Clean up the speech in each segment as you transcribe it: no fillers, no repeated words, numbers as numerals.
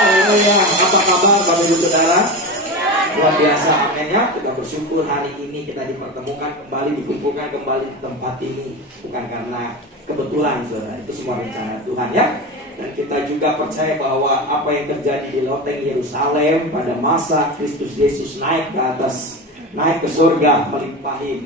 Haleluya. Apa kabar Bapak Ibu Saudara? Luar biasa, amin ya. Kita bersyukur hari ini kita dipertemukan kembali, dikumpulkan kembali di tempat ini. Bukan karena kebetulan saudara, itu semua rencana Tuhan ya. Dan kita juga percaya bahwa apa yang terjadi di loteng Yerusalem pada masa Kristus Yesus naik ke atas, naik ke surga, melimpahi,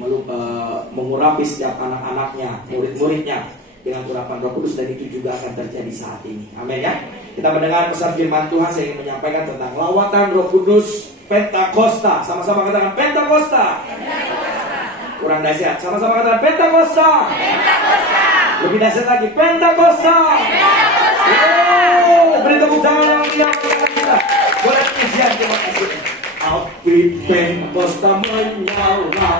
mengurapi setiap anak-anaknya, murid-muridnya dengan urapan Roh Kudus, dan itu juga akan terjadi saat ini. Amin ya. Kita mendengar pesan firman Tuhan. Saya ingin menyampaikan tentang lawatan Roh Kudus Pentakosta. Sama-sama katakan Pentakosta. Kurang dahsyat. Sama-sama katakan Pentakosta. Lebih dahsyat lagi, Pentakosta. Beri tepuk tangan yang meriah untuk kita. Boleh pujian, terima kasih. Api Pentakosta menyala,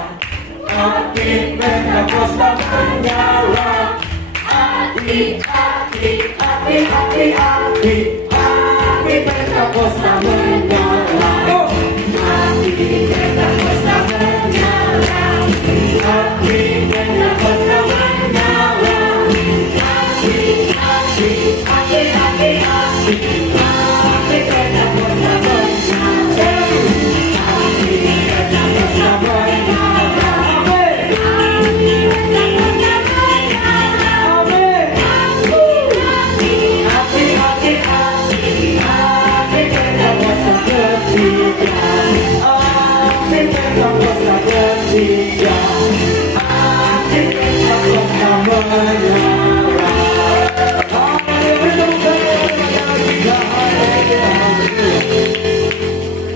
api Pentakosta menyala, api Pentakosta menyala, api Pentakosta menyala, api Pentakosta menyala,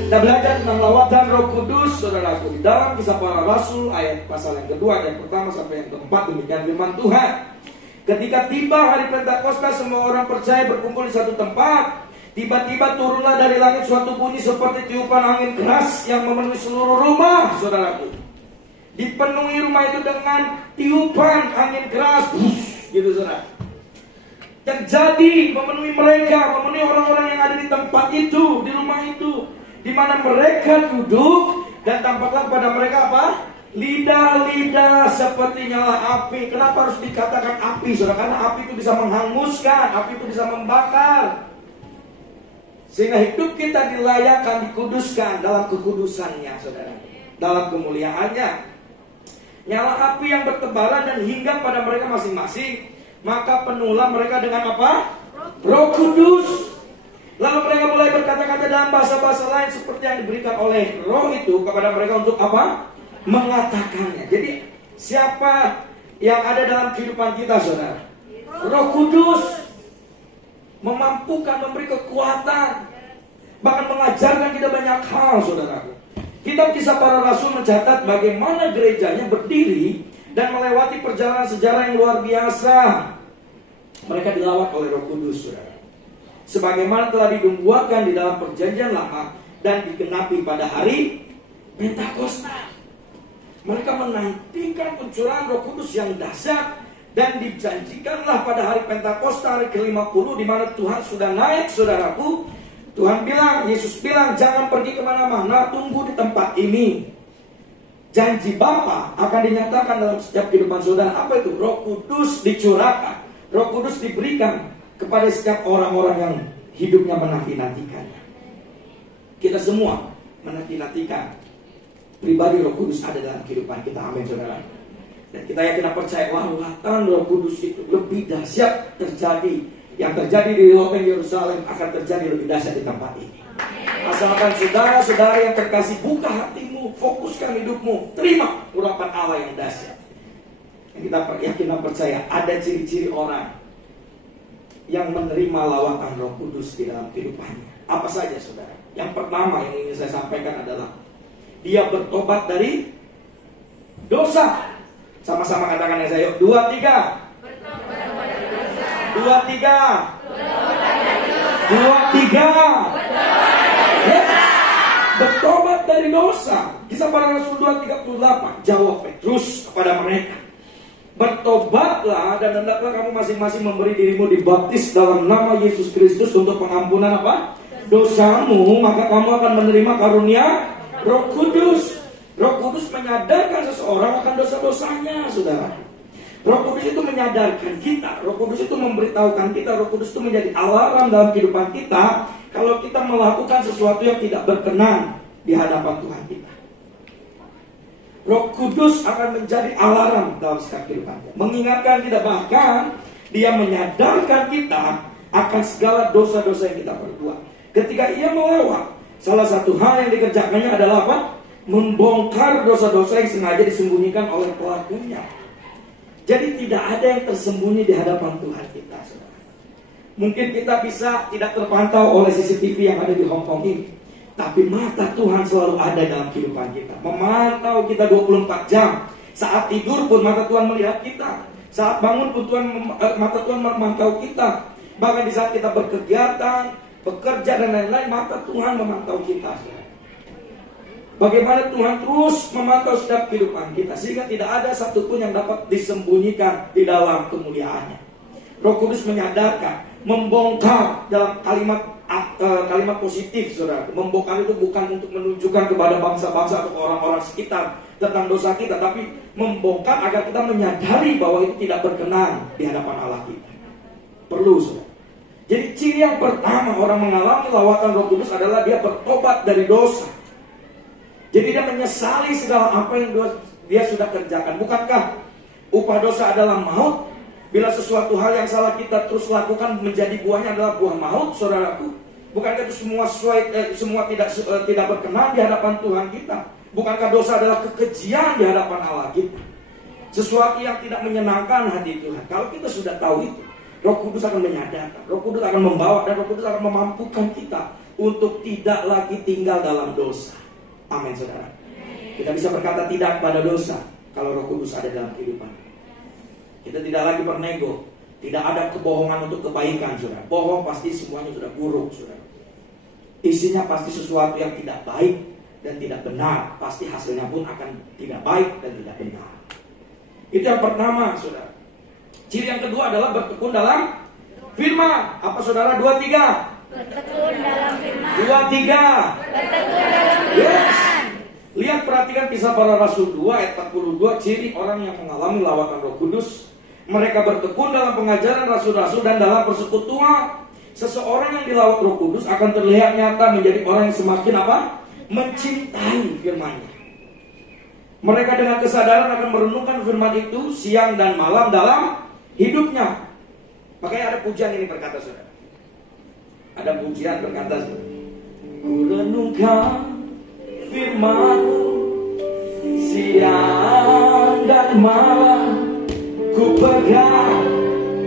Kita belajar tentang lawatan Roh Kudus, saudaraku, di dalam Kisah Para Rasul ayat pasal yang kedua, yang pertama sampai yang keempat. Demikian firman Tuhan. Ketika tiba hari Pentakosta, semua orang percaya berkumpul di satu tempat. Tiba-tiba turunlah dari langit suatu bunyi seperti tiupan angin keras yang memenuhi seluruh rumah, saudaraku. Dipenuhi rumah itu dengan tiupan angin keras, gitu saudara. Terjadi memenuhi mereka, memenuhi orang-orang yang ada di tempat itu, di rumah itu, di mana mereka duduk, dan tampaklah pada mereka apa? Lidah-lidah seperti nyala api. Kenapa harus dikatakan api, saudara? Karena api itu bisa menghanguskan, api itu bisa membakar. Sehingga hidup kita dilayakkan, dikuduskan dalam kekudusannya, saudara, dalam kemuliaannya. Nyala api yang bertebaran dan hingga pada mereka masing-masing. Maka penuhlah mereka dengan apa? Roh Kudus. Lalu mereka mulai berkata-kata dalam bahasa-bahasa lain seperti yang diberikan oleh Roh itu kepada mereka untuk apa? Mengatakannya. Jadi siapa yang ada dalam kehidupan kita, saudara? Roh Kudus memampukan, memberi kekuatan, bahkan mengajarkan kita banyak hal, saudaraku. Kitab Kisah Para Rasul mencatat bagaimana gerejanya berdiri dan melewati perjalanan sejarah yang luar biasa. Mereka dilawat oleh Roh Kudus, saudara, sebagaimana telah dinubuatkan di dalam perjanjian lama dan digenapi pada hari Pentakosta. Mereka menantikan pencurahan Roh Kudus yang dahsyat, dan dijanjikanlah pada hari Pentakosta, hari ke-50, di mana Tuhan sudah naik, saudaraku. Tuhan bilang, Yesus bilang, jangan pergi kemana-mana, tunggu di tempat ini. Janji Bapa akan dinyatakan dalam setiap kehidupan saudara. Apa itu? Roh Kudus dicurahkan, Roh Kudus diberikan kepada setiap orang-orang yang hidupnya menanti-nantikannya. Kita semua menanti-nantikan pribadi Roh Kudus ada dalam kehidupan kita. Amin, saudara. Dan kita yakin dan percaya lawatan Roh Kudus itu lebih dahsyat terjadi. Yang terjadi di loteng Yerusalem akan terjadi lebih dahsyat di tempat ini. Asalkan saudara-saudara yang terkasih, buka hatimu, fokuskan hidupmu, terima urapan Allah yang dahsyat. Yang kita yakin dan percaya ada ciri-ciri orang yang menerima lawatan Roh Kudus di dalam kehidupannya. Apa saja, saudara? Yang pertama yang ingin saya sampaikan adalah dia bertobat dari dosa. Sama-sama katakan ya saya. 2, 3. 2, 3. 2, 3. Yes. Bertobat dari dosa. Kisah Para Rasul 2:38. Jawab Petrus kepada mereka, bertobatlah dan hendaklah kamu masing-masing memberi dirimu dibaptis dalam nama Yesus Kristus untuk pengampunan apa? Dosamu, maka kamu akan menerima karunia Roh Kudus. Roh Kudus menyadarkan seseorang akan dosa-dosanya, saudara. Roh Kudus itu menyadarkan kita, Roh Kudus itu memberitahukan kita, Roh Kudus itu menjadi alarm dalam kehidupan kita kalau kita melakukan sesuatu yang tidak berkenan di hadapan Tuhan kita. Roh Kudus akan menjadi alarm dalam setiap kehidupan kita, mengingatkan kita, bahkan Dia menyadarkan kita akan segala dosa-dosa yang kita perbuat. Ketika Ia melewat, salah satu hal yang dikerjakannya adalah apa? Membongkar dosa-dosa yang sengaja disembunyikan oleh pelakunya. Jadi tidak ada yang tersembunyi di hadapan Tuhan kita, saudara. Mungkin kita bisa tidak terpantau oleh CCTV yang ada di Hong Kong ini, tapi mata Tuhan selalu ada dalam kehidupan kita, memantau kita 24 jam. Saat tidur pun mata Tuhan melihat kita, saat bangun pun mata Tuhan memantau kita. Bahkan di saat kita berkegiatan, bekerja dan lain-lain, mata Tuhan memantau kita, saudara. Bagaimana Tuhan terus memantau setiap kehidupan kita, sehingga tidak ada satupun yang dapat disembunyikan di dalam kemuliaannya. Roh Kudus menyadarkan, membongkar dalam kalimat positif, saudara. Membongkar itu bukan untuk menunjukkan kepada bangsa-bangsa atau orang-orang sekitar tentang dosa kita, tapi membongkar agar kita menyadari bahwa itu tidak berkenan di hadapan Allah kita. Perlu, saudara. Jadi ciri yang pertama orang mengalami lawatan Roh Kudus adalah dia bertobat dari dosa. Jadi dia menyesali segala apa yang dia sudah kerjakan. Bukankah upah dosa adalah maut? Bila sesuatu hal yang salah kita terus lakukan menjadi buahnya adalah buah maut, saudaraku. Bukankah itu semua tidak berkenan di hadapan Tuhan kita? Bukankah dosa adalah kekejian di hadapan Allah kita? Sesuatu yang tidak menyenangkan hati Tuhan. Kalau kita sudah tahu itu, Roh Kudus akan menyadarkan, Roh Kudus akan membawa, dan Roh Kudus akan memampukan kita untuk tidak lagi tinggal dalam dosa. Amin, saudara. Kita bisa berkata tidak pada dosa kalau Roh Kudus ada dalam kehidupan. Kita tidak lagi bernego, tidak ada kebohongan untuk kebaikan, saudara. Bohong pasti semuanya sudah buruk, saudara. Isinya pasti sesuatu yang tidak baik dan tidak benar. Pasti hasilnya pun akan tidak baik dan tidak benar. Itu yang pertama, saudara. Ciri yang kedua adalah bertekun dalam firman. Apa, saudara? 2, 3. Bertekun dalam firman. 2, 3. Bertekun dalam firman. Yes. Lihat, perhatikan Kisah Para Rasul 2 ayat 42. Ciri orang yang mengalami lawatan Roh Kudus. Mereka bertekun dalam pengajaran rasul-rasul dan dalam persekutuan. Seseorang yang dilawat Roh Kudus akan terlihat nyata menjadi orang yang semakin apa? Mencintai firman-Nya. Mereka dengan kesadaran akan merenungkan firman itu siang dan malam dalam hidupnya. Makanya ada pujian ini berkata, saudara. Ada pujian berkata, ku renungkan firman-Mu siang dan malam, ku pegang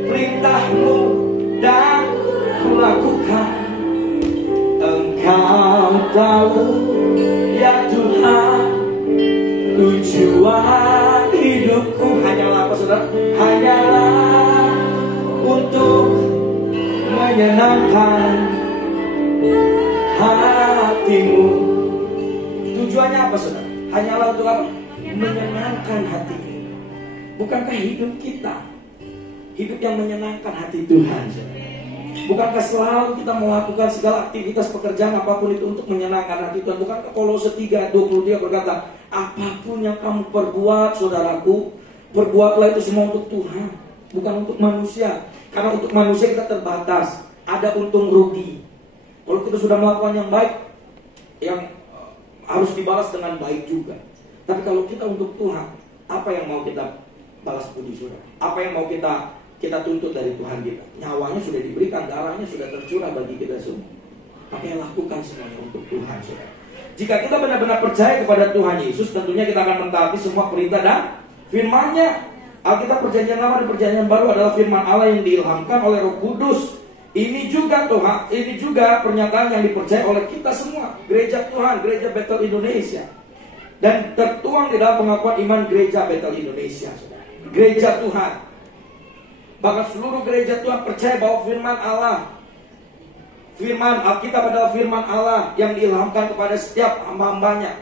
perintah-Mu dan ku lakukan. Engkau tahu ya Tuhan, tujuan hidupku hanyalah apa, saudara? Hanyalah untuk menyenangkan hati-Mu. Tujuannya apa, saudara? Hanyalah untuk apa? Menyenangkan hati-Mu. Bukankah hidup kita hidup yang menyenangkan hati Tuhan, saudara? Bukankah selalu kita melakukan segala aktivitas pekerjaan apapun itu untuk menyenangkan hati Tuhan? Bukankah Kolose 3:23 berkata, apapun yang kamu perbuat, saudaraku, perbuatlah itu semua untuk Tuhan, bukan untuk manusia. Karena untuk manusia kita terbatas, ada untung rugi. Kalau kita sudah melakukan yang baik, yang harus dibalas dengan baik juga. Tapi kalau kita untuk Tuhan, apa yang mau kita balas budi, saudara? Apa yang mau kita tuntut dari Tuhan kita? Nyawanya sudah diberikan, darahnya sudah tercurah bagi kita semua. Makanya lakukan semuanya untuk Tuhan, saudara. Jika kita benar-benar percaya kepada Tuhan Yesus, tentunya kita akan mentaati semua perintah dan firman-Nya. Alkitab Perjanjian Lama dan Perjanjian Baru adalah firman Allah yang diilhamkan oleh Roh Kudus. Ini juga Tuhan, ini juga pernyataan yang dipercaya oleh kita semua, gereja Tuhan, gereja Bethel Indonesia, dan tertuang di dalam pengakuan iman gereja Bethel Indonesia, saudara. Gereja Tuhan, bahkan seluruh gereja Tuhan percaya bahwa firman Allah, firman Alkitab adalah firman Allah yang diilhamkan kepada setiap hamba-hambanya,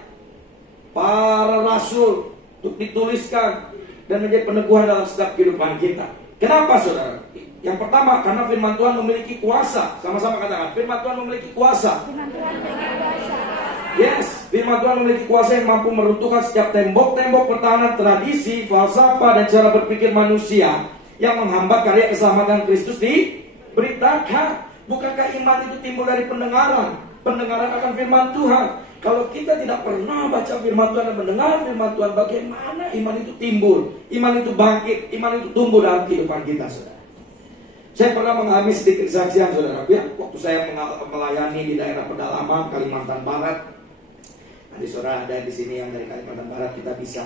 para rasul, untuk dituliskan dan menjadi peneguhan dalam setiap kehidupan kita. Kenapa, saudara? Yang pertama, karena firman Tuhan memiliki kuasa. Sama-sama katakan, firman Tuhan memiliki kuasa. Firman Tuhan memiliki kuasa. Yes, firman Tuhan memiliki kuasa yang mampu meruntuhkan setiap tembok-tembok pertahanan tradisi, falsafah, dan cara berpikir manusia yang menghambat karya keselamatan Kristus diberitakan. Bukankah iman itu timbul dari pendengaran? Pendengaran akan firman Tuhan. Kalau kita tidak pernah baca firman Tuhan dan mendengar firman Tuhan, bagaimana iman itu timbul? Iman itu bangkit, iman itu tumbuh dalam kehidupan kita, saudara. Saya pernah mengalami sedikit kesaksian, saudara. Ya, waktu saya melayani di daerah pedalaman Kalimantan Barat. Nanti saudara ada di sini yang dari Kalimantan Barat, kita bisa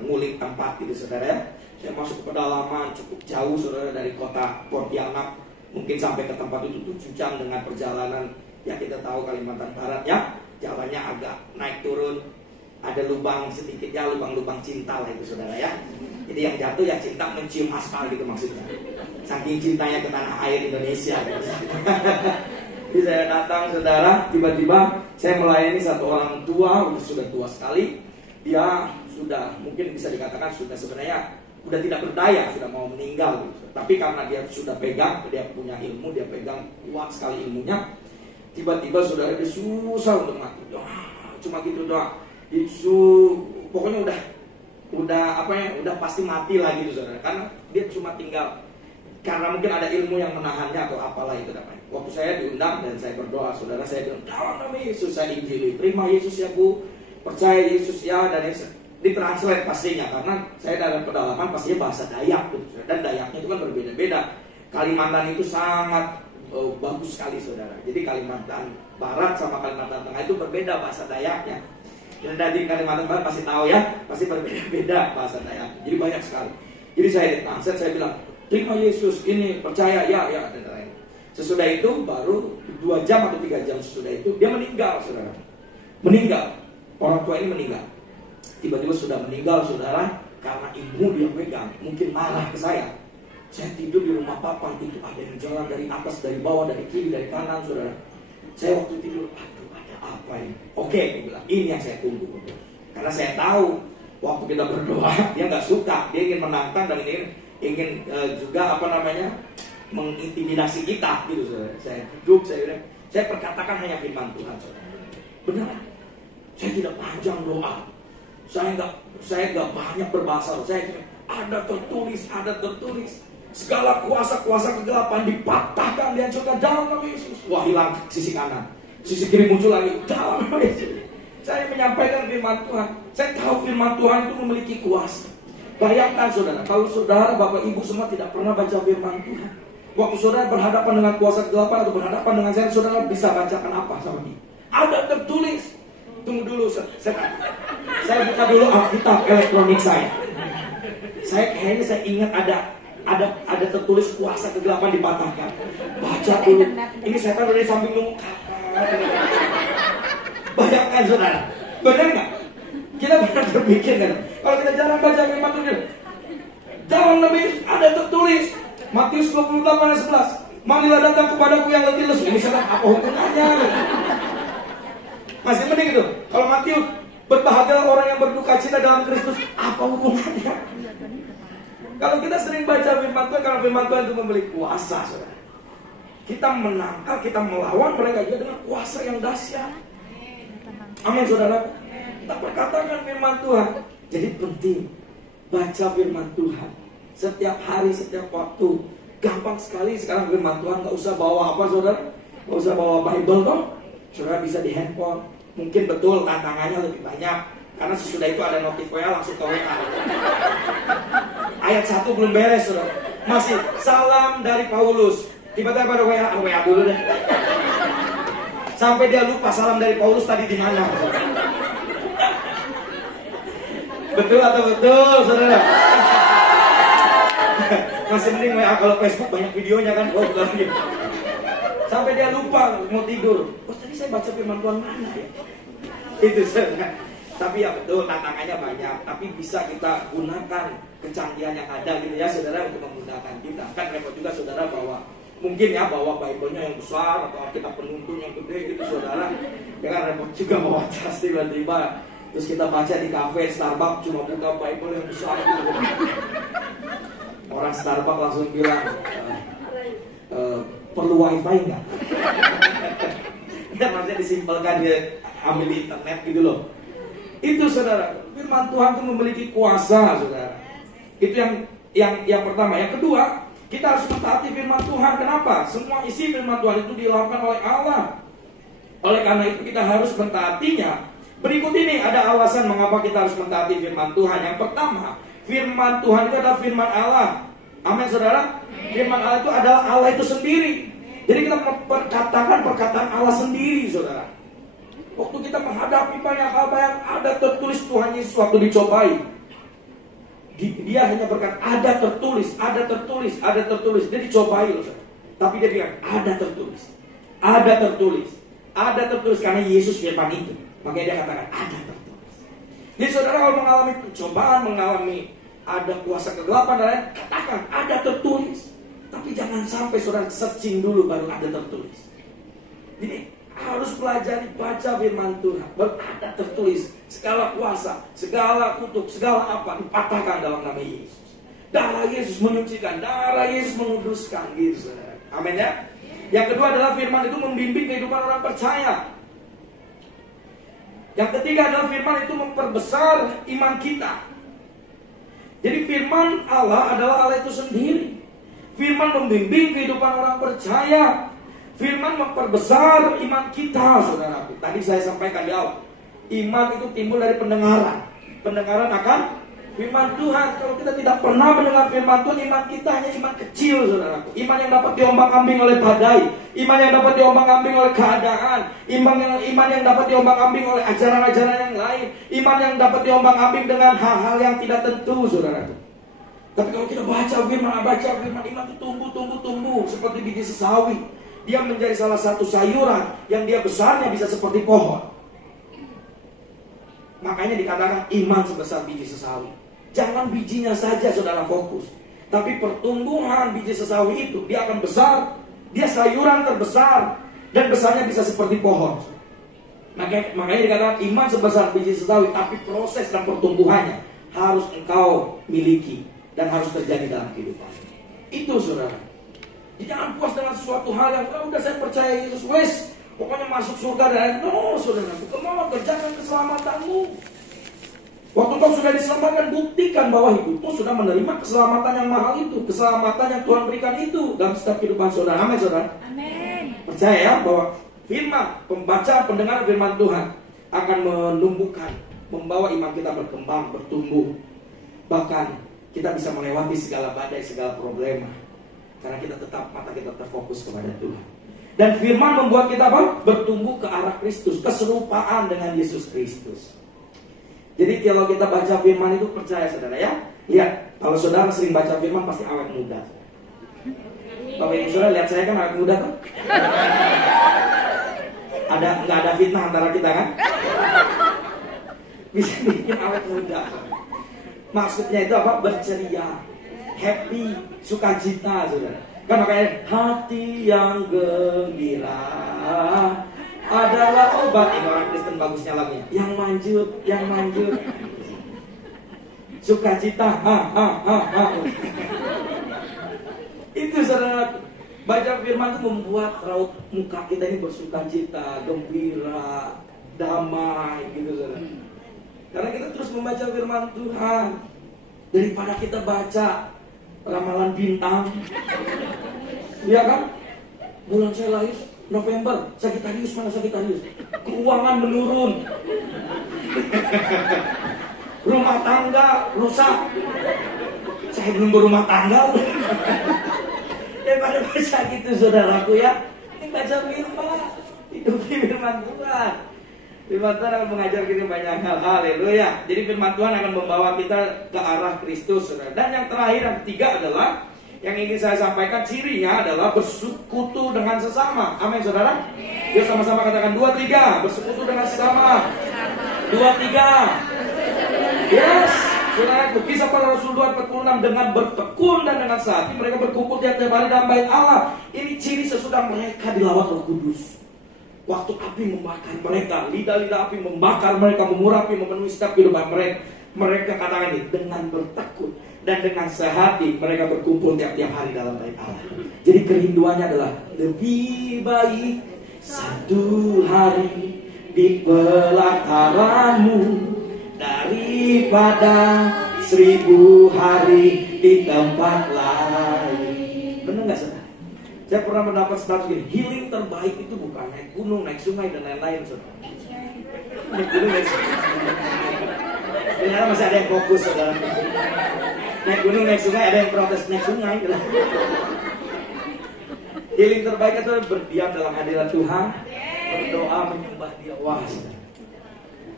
ngulik tempat gitu, saudara. Ya. Saya masuk ke pedalaman cukup jauh, saudara, dari kota Pontianak. Mungkin sampai ke tempat itu 7 jam dengan perjalanan. Ya, kita tahu Kalimantan Barat ya, jalannya agak naik turun. Ada lubang sedikit ya, lubang-lubang cinta lah itu, saudara ya. Jadi yang jatuh ya cinta mencium aspal gitu maksudnya. Saking cintanya ke tanah air Indonesia gitu. Jadi saya datang, saudara, tiba-tiba saya melayani satu orang tua, sudah tua sekali. Dia sudah mungkin bisa dikatakan sudah sebenarnya sudah tidak berdaya, sudah mau meninggal gitu. Tapi karena dia sudah pegang, dia punya ilmu, dia pegang kuat sekali ilmunya. Tiba-tiba saudara dia susah untuk mati. Cuma gitu doang. Itu pokoknya udah pasti mati lagi gitu, saudara. Karena dia cuma tinggal, karena mungkin ada ilmu yang menahannya atau apalah itu namanya. Waktu saya diundang dan saya berdoa, saudara, saya bilang, dalam nama Yesus saya injili, terima Yesus ya Bu, percaya Yesus ya, dan ditranslate pastinya, karena saya dalam pedalaman pastinya bahasa Dayak gitu, dan Dayaknya itu kan berbeda-beda. Kalimantan itu sangat bagus sekali, saudara. Jadi Kalimantan Barat sama Kalimantan Tengah itu berbeda bahasa Dayaknya. Dan dari Kalimantan Barat pasti tahu ya, pasti berbeda-beda bahasa Dayak. Jadi banyak sekali. Jadi saya ditranslate, saya bilang, terima Yesus, ini percaya ya dan lain. Sesudah itu baru 2 jam atau 3 jam sesudah itu dia meninggal, saudara. Meninggal. Orang tua ini meninggal. Tiba-tiba sudah meninggal, saudara, karena ilmu dia pegang. Mungkin marah ke saya. Saya tidur di rumah papa, itu ada yang jalan dari atas, dari bawah, dari kiri, dari kanan, saudara. Saya waktu tidur, aduh ada apa ini? Oke, aku bilang, ini yang saya tunggu. Karena saya tahu waktu kita berdoa dia nggak suka, dia ingin menantang dan ingin juga mengintimidasi kita gitu, saudara. Saya duduk, saya perkatakan hanya firman Tuhan, saudara. Benar, saya tidak panjang doa, saya nggak banyak berbahasa, saya ada tertulis segala kuasa kegelapan dipatahkan, dihancurkan dalam nama Yesus. Wah, hilang sisi kanan, sisi kiri muncul lagi dalam nama Yesus. Saya menyampaikan firman Tuhan. Saya tahu firman Tuhan itu memiliki kuasa. Bayangkan, saudara, kalau saudara, bapak ibu semua tidak pernah baca firman Tuhan, waktu saudara berhadapan dengan kuasa kegelapan atau berhadapan dengan saya, saudara bisa bacakan apa sama dia? Ada tertulis. Tunggu dulu, saya buka dulu Alkitab elektronik saya. Kayaknya saya ingat ada tertulis kuasa kegelapan dipatahkan. Baca dulu. Ini setan dari samping nunggu. Bayangkan, saudara, benar nggak? Kita pernah berpikir kan? Kalau kita jarang baca firman Tuhan, dalam Nabi ada tertulis Matius 28 ayat 11. Marilah datang kepadaku yang letih lesu. Ini setan apa hubungannya? Masih mending itu. Kalau Matius, berbahagialah orang yang berduka cita dalam Kristus. Apa hubungannya? Kalau kita sering baca firman Tuhan, karena firman Tuhan itu memiliki kuasa, saudara. Kita menangkal, kita melawan mereka juga dengan kuasa yang dahsyat. Amin, saudara. Kita perkatakan firman Tuhan. Jadi penting baca firman Tuhan setiap hari, setiap waktu. Gampang sekali sekarang firman Tuhan. Gak usah bawa apa, saudara? Gak usah bawa Bible toh. Saudara bisa di handphone. Mungkin betul tantangannya lebih banyak, karena sesudah itu ada notif WA langsung ke WA. Ayat 1 belum beres, saudara. Masih salam dari Paulus. Tiba-tiba ada WA dulu deh. Sampai dia lupa salam dari Paulus tadi di mana. Betul atau betul, saudara? Masih mending WA, kalau Facebook banyak videonya kan. Sampai dia lupa mau tidur. Tadi saya baca firman Tuhan mana ya? Itu, saudara. Tapi ya betul, tantangannya banyak. Tapi bisa kita gunakan kecanggihan yang ada gitu ya, saudara, untuk memudahkan kita. Kan repot juga, saudara, mungkin ya bawa Bible-nya yang besar atau kita penuntun yang gede gitu, saudara. Ya kan repot juga bawa tas tiba-tiba. Terus kita baca di kafe, Starbucks, cuma buka Bible yang besar gitu. Orang Starbucks langsung bilang, perlu wifi nggak? Ya maksudnya disimpelkan dia ambil di internet gitu loh. Itu saudara, firman Tuhan itu memiliki kuasa saudara. Itu yang pertama. Yang kedua, kita harus mentaati firman Tuhan. Kenapa? Semua isi firman Tuhan itu dilakukan oleh Allah. Oleh karena itu kita harus mentaatinya. Berikut ini ada alasan mengapa kita harus mentaati firman Tuhan. Yang pertama, firman Tuhan itu adalah firman Allah. Amin saudara. Firman Allah itu adalah Allah itu sendiri. Jadi kita memperkatakan perkataan Allah sendiri saudara. Waktu kita menghadapi banyak hal yang ada tertulis Tuhan Yesus waktu dicobai, dia hanya berkata ada tertulis, ada tertulis, ada tertulis. Dia dicobai loh saudara. Tapi dia bilang ada tertulis, ada tertulis, ada tertulis, karena Yesus firman itu. Makanya dia katakan ada tertulis. Jadi saudara kalau mengalami cobaan, mengalami ada kuasa kegelapan dan lain, katakan ada tertulis. Tapi jangan sampai saudara searching dulu baru ada tertulis. Jadi harus pelajari baca firman Tuhan. Baru ada tertulis segala kuasa, segala kutuk, segala apa dipatahkan dalam nama Yesus. Darah Yesus menyucikan, darah Yesus menguduskan gitu saudara. Amin ya. Yang kedua adalah firman itu membimbing kehidupan orang percaya. Yang ketiga adalah firman itu memperbesar iman kita. Jadi firman Allah adalah Allah itu sendiri. Firman membimbing kehidupan orang percaya. Firman memperbesar iman kita, saudara. Tadi saya sampaikan di awal. Iman itu timbul dari pendengaran. Pendengaran akan firman Tuhan. Kalau kita tidak pernah mendengar firman Tuhan, iman kita hanya iman kecil, saudara. Iman yang dapat diombang-ambing oleh badai. Iman yang dapat diombang-ambing oleh keadaan. Iman yang dapat diombang-ambing oleh ajaran-ajaran yang lain. Iman yang dapat diombang-ambing dengan hal-hal yang tidak tentu, saudara. Tapi kalau kita baca firman, iman itu tumbuh seperti biji sesawi. Dia menjadi salah satu sayuran yang dia besarnya bisa seperti pohon. Makanya dikatakan iman sebesar biji sesawi. Jangan bijinya saja saudara fokus, tapi pertumbuhan biji sesawi itu dia akan besar. Dia sayuran terbesar dan besarnya bisa seperti pohon. Makanya dikatakan iman sebesar biji sesawi, tapi proses dan pertumbuhannya harus engkau miliki dan harus terjadi dalam kehidupan. Itu saudara. Jangan puas dengan sesuatu hal yang udah saya percaya Yesus, wes pokoknya masuk surga dan no saudara, kemauan kerjakan keselamatanmu. Waktu kau sudah diselamatkan, buktikan bahwa hidupmu sudah menerima keselamatan yang mahal itu, keselamatan yang Tuhan berikan itu dalam setiap kehidupan saudara. Amin saudara. Amin. Percaya ya bahwa firman, pembaca, pendengar firman Tuhan akan menumbuhkan, membawa iman kita berkembang, bertumbuh. Bahkan kita bisa melewati segala badai, segala problema. Karena kita tetap, mata kita terfokus kepada Tuhan. Dan firman membuat kita apa? Bertumbuh ke arah Kristus, keserupaan dengan Yesus Kristus. Jadi kalau kita baca firman itu, percaya saudara ya. Lihat, kalau saudara sering baca firman pasti awet muda. Bapak ibu saudara lihat saya kan awet muda kan? Nggak ada fitnah antara kita kan? Bisa bikin awet muda. Maksudnya itu apa? Berceria, happy, sukacita, saudara. Kan makanya hati yang gembira adalah obat. Ini orang Kristen bagusnya lagunya. Yang manjur, sukacita, Itu saudara, baca firman itu membuat raut muka kita ini bersukacita, gembira, damai, gitu saudara. Karena kita terus membaca firman Tuhan. Daripada kita baca ramalan bintang, ya kan? Bulan saya lahir November, Sagittarius, mana Sagittarius? Keuangan menurun, rumah tangga rusak. Saya belum berumah tangga. Daripada baca gitu saudaraku ya, ini baca firman, hidup firman Tuhan. Firman Tuhan akan mengajar kita banyak hal, haleluya. Jadi firman Tuhan akan membawa kita ke arah Kristus, saudara. Dan yang terakhir, yang ketiga adalah, yang ingin saya sampaikan, cirinya adalah bersekutu dengan sesama. Amin saudara. Yuk sama-sama katakan 2, 3, bersekutu dengan sesama. 2, 3. Yes, saudara. Kisah para Rasul 2:46, dengan bertekun dan dengan sehati mereka berkumpul tiap-tiap hari dalam bait Allah. Ini ciri sesudah mereka dilawat Roh Kudus. Waktu api membakar mereka, lidah-lidah api membakar mereka, mengurapi, memenuhi setiap kehidupan mereka. Mereka katakan ini, dengan bertekun dan dengan sehati mereka berkumpul tiap-tiap hari dalam bait Allah. Jadi kerinduannya adalah lebih baik satu hari di pelataranmu daripada 1000 hari di tempat lain. Benar nggak saudara? Saya pernah mendapat status gini, healing terbaik itu bukan naik gunung, naik sungai dan lain-lain saudara. Naik gunung, naik sungai. Ternyata masih ada yang fokus saudara. Naik gunung, naik sungai, ada yang protes naik sungai. Healing terbaik itu berdiam dalam hadirat Tuhan, berdoa, menyembah Dia. Wah, saudara.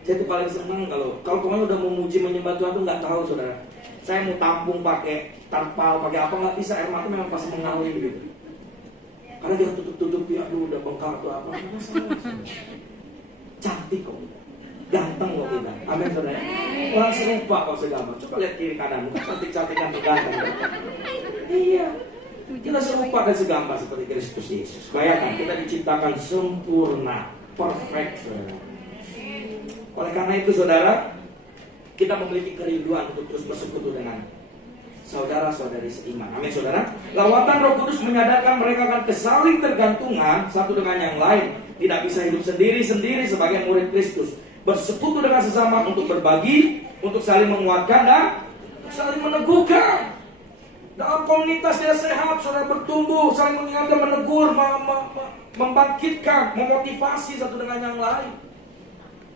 Saya tuh paling senang kalau pokoknya udah memuji menyembah Tuhan tuh nggak tahu saudara. Saya mau tampung pakai tarpal, pakai apa nggak bisa, air mata memang pasti mengalir gitu. Karena dia tutup-tutupi, aduh udah bengkak atau apa. Cantik kok, ganteng kok kita. Amin saudara. Orang serupa kok segambar. Coba lihat kiri kanan, bukan cantik-cantik dan ganteng. Iya. Kita serupa dan segambar seperti Kristus Yesus. Bayangkan kita diciptakan sempurna, perfect. Oleh karena itu saudara, kita memiliki kerinduan untuk terus bersekutu dengan saudara-saudari seiman. Amin saudara. Lawatan Roh Kudus menyadarkan mereka akan kesaling tergantungan satu dengan yang lain. Tidak bisa hidup sendiri-sendiri sebagai murid Kristus. Bersekutu dengan sesama untuk berbagi, untuk saling menguatkan dan saling meneguhkan. Dalam komunitas dia sehat, saudara bertumbuh, saling mengingatkan, menegur, membangkitkan, memotivasi satu dengan yang lain.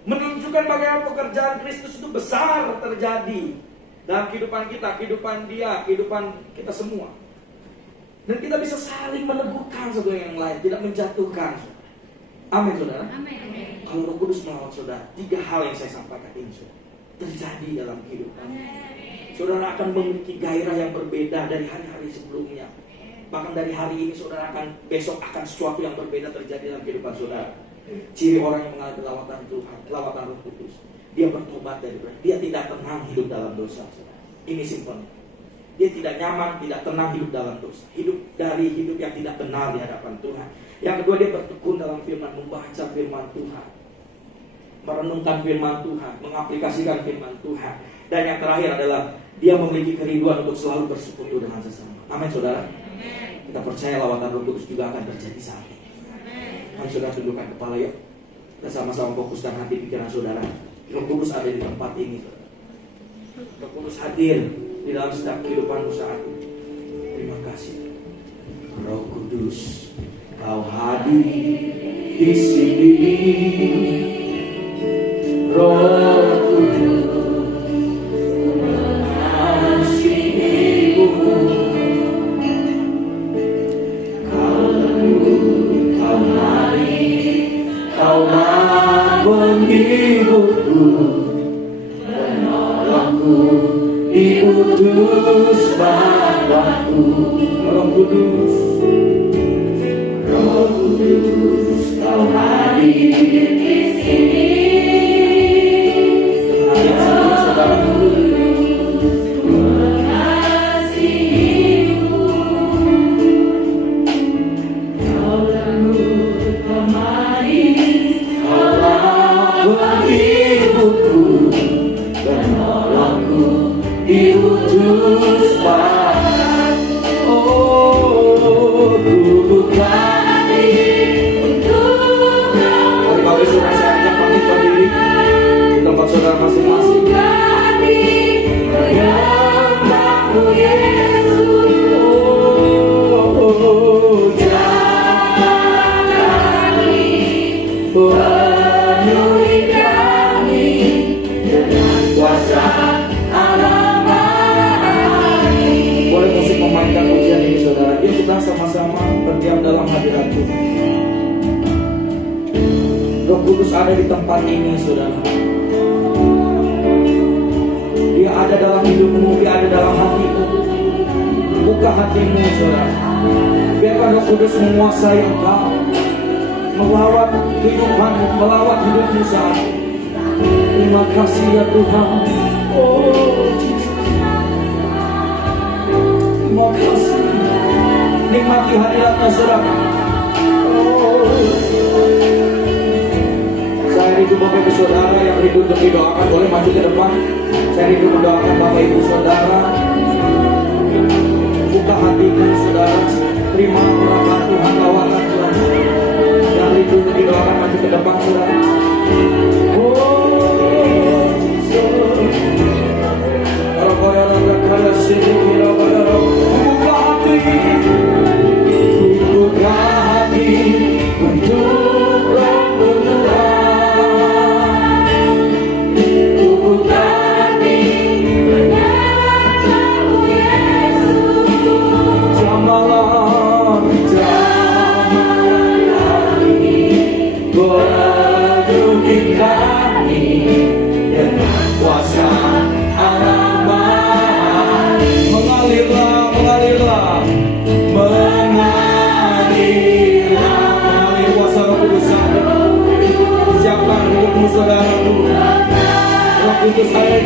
Menunjukkan bagaimana pekerjaan Kristus itu besar terjadi dalam kehidupan kita, kehidupan dia, kehidupan kita semua. Dan kita bisa saling meneguhkan satu yang lain, tidak menjatuhkan. Amin saudara. Amin. Kalau Roh Kudus melawat saudara, 3 hal yang saya sampaikan ini saudara, terjadi dalam kehidupan. Saudara akan memiliki gairah yang berbeda dari hari-hari sebelumnya. Bahkan dari hari ini saudara akan, besok akan sesuatu yang berbeda terjadi dalam kehidupan saudara. Ciri orang yang mengalami lawatan Tuhan, lawatan Roh Kudus, dia bertobat dari dosa. Dia tidak tenang hidup dalam dosa saudara. Ini simpelnya. Dia tidak nyaman, tidak tenang hidup dalam dosa. Hidup dari hidup yang tidak benar di hadapan Tuhan. Yang kedua, dia bertekun dalam firman, membaca firman Tuhan, merenungkan firman Tuhan, mengaplikasikan firman Tuhan. Dan yang terakhir adalah dia memiliki kerinduan untuk selalu bersekutu dengan sesama. Amin saudara. Kita percaya lawatan Roh Kudus juga akan terjadi saat ini. Mari saudara tundukkan kepala yuk. Kita sama-sama fokuskan hati pikiran saudara. Roh Kudus ada di tempat ini saudara. Roh Kudus hadir di dalam setiap kehidupanmu saat ini. Terima kasih Roh Kudus, Kau hadir di sini. Roh Kudus mengasihimu. Kau lembut, Kau manis, Kau menghiburku, penolongku, diutus Bapakku. Roh Kudus, Roh Kudus, Kau hadir di sini. Mengasihimu, Kau lembut, Kau manis, Kau menghiburku, penolongku, diutus Bapakku. Oh, bukan untuk Kau. Mari saudara saya ajak bangkit berdiri di tempat saudara masing-masing. Menyembahmu Yesus. Oh, jangan kami, penuhi kami dengan kuasa Allah-Maha. Boleh musik memainkan pujian ini saudara. Yuk kita sama-sama berdiam dalam hadirat Tuhan. Roh Kudus ada di tempat ini saudara. Dia ada dalam hidupmu, dia ada dalam hatimu. Buka hatimu saudara. Biarkan Roh Kudus menguasai engkau, melawat kehidupanmu, melawat hidupmu saat ini. Terima kasih ya Tuhan. Oh Jesus, terima kasih. Nikmati hadiratnya saudara. Oh, saya rindu Bapak Ibu Saudara yang rindu untuk didoakan, boleh maju ke depan. Saya rindu mendoakan Bapak Ibu Saudara. Buka hatimu saudara. Terima berkat Tuhan, lawatan Tuhan. Yang rindu untuk didoakan maju ke depan saudara. untuk saya